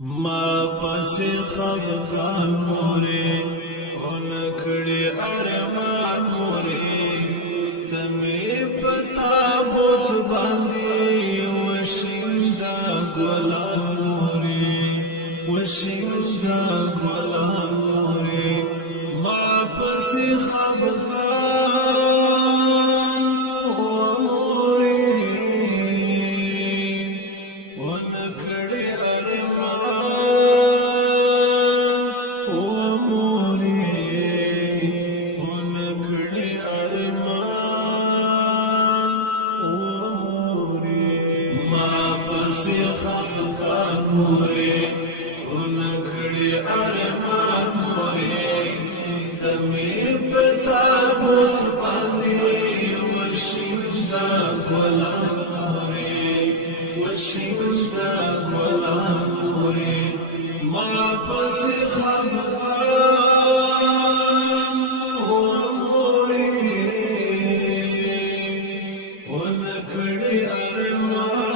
ما پسی خفقان موری اونکڑی ارمان موری تمی پتا بوت باندی وشنگا گلان موری وشنگا گلان موری ما پسی خفقان موری اونکڑی ارمان موری تمی پتا بوت باندی وشنگا گلان موری وشنگا گلان موری ما پسی خفقان موری اونکڑی ارمان